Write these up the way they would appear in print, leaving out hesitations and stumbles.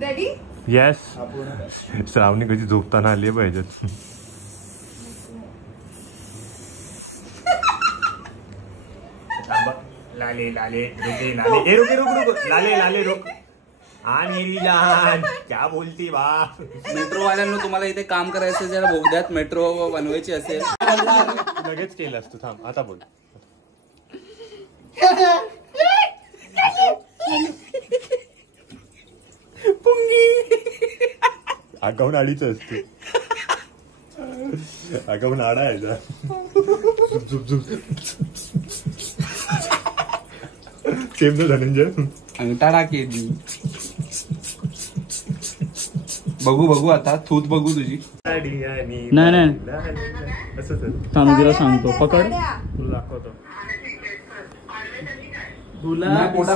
Ready? Yes. श्रावणी कधी झोपताना आली पाहिजेत. लाले लाले रुके लाले ए रुके रुक रुक लाले लाले रुक. हा मेरी जान क्या बोलती बा. मेट्रो वाल्यांना तुम्हाला इथे काम करायचं जरा बोगद्यात मेट्रो बनवायची असेल लगेच केलंस तू. थांब आता बोल. आगाऊन आडीच असते. आगाऊन आडा आहे जा. सेम तो धनंजय आणि टाळा केली. बघू बघू आता थूत बघू तुझी. नाही नाही असंच थांब तिला सांगतो. पकड तुला दाखवतो. पोटा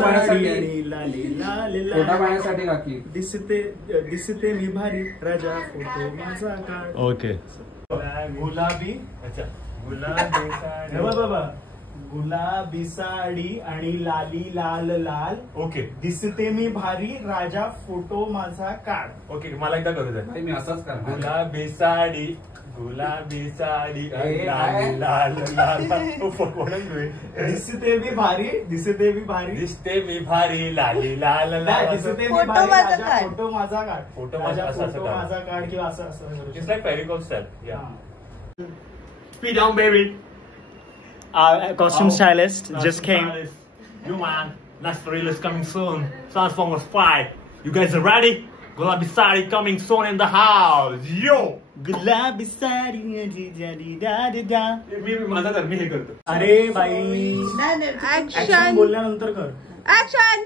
पाण्यासाठी काकी दिसते मी भारी राजा फोटो माझा काढ. ओके. गुलाबी. अच्छा गुलाबी बाबा. गुलाबी साडी आणि लाली लाल लाल. ओके. दिसते मी भारी राजा फोटो माझा काढ. ओके मला एकदा करू द्या. मी असंच करणार. गुलाबी साडी गुलाबी साडी लाल लाल लाल. दिसते मी भारी दिसते मी भारी दिसते मी भारी लाली लाल लाल. दिसते मी भारी राजा फोटो माझा काढ. फोटो माझा काढ किंवा असं असं. Just like Pericop style. Yeah. Speed down, baby. Our costume stylist just came. You man, next reel is coming soon. Transformers 5. You guys are ready? Gulabi Sari coming soon in the house. Yo. गुलाबी साडी मी माझा तर मी हे करतो. अरे बाई action बोलल्यानंतर कर. Action.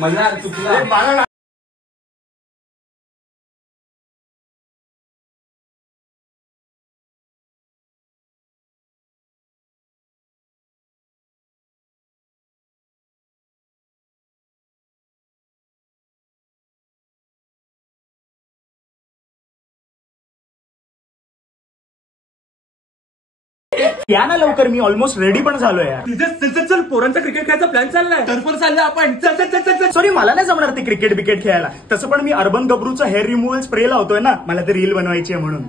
मला चुकला. या ना लवकर. मी ऑलमोस्ट रेडी पण झालोय. चल पोरांचा क्रिकेट खेळायचा प्लॅन चाललाय. टर्फवर चाललं आपण. चल चल चल चल. सॉरी मला नाही जमणार ते क्रिकेट बिकेट खेळायला. तसं पण मी अर्बन गब्रूचं हेअर रिमूव्हल स्प्रे लावतोय ना. मला ते रील बनवायची आहे म्हणून.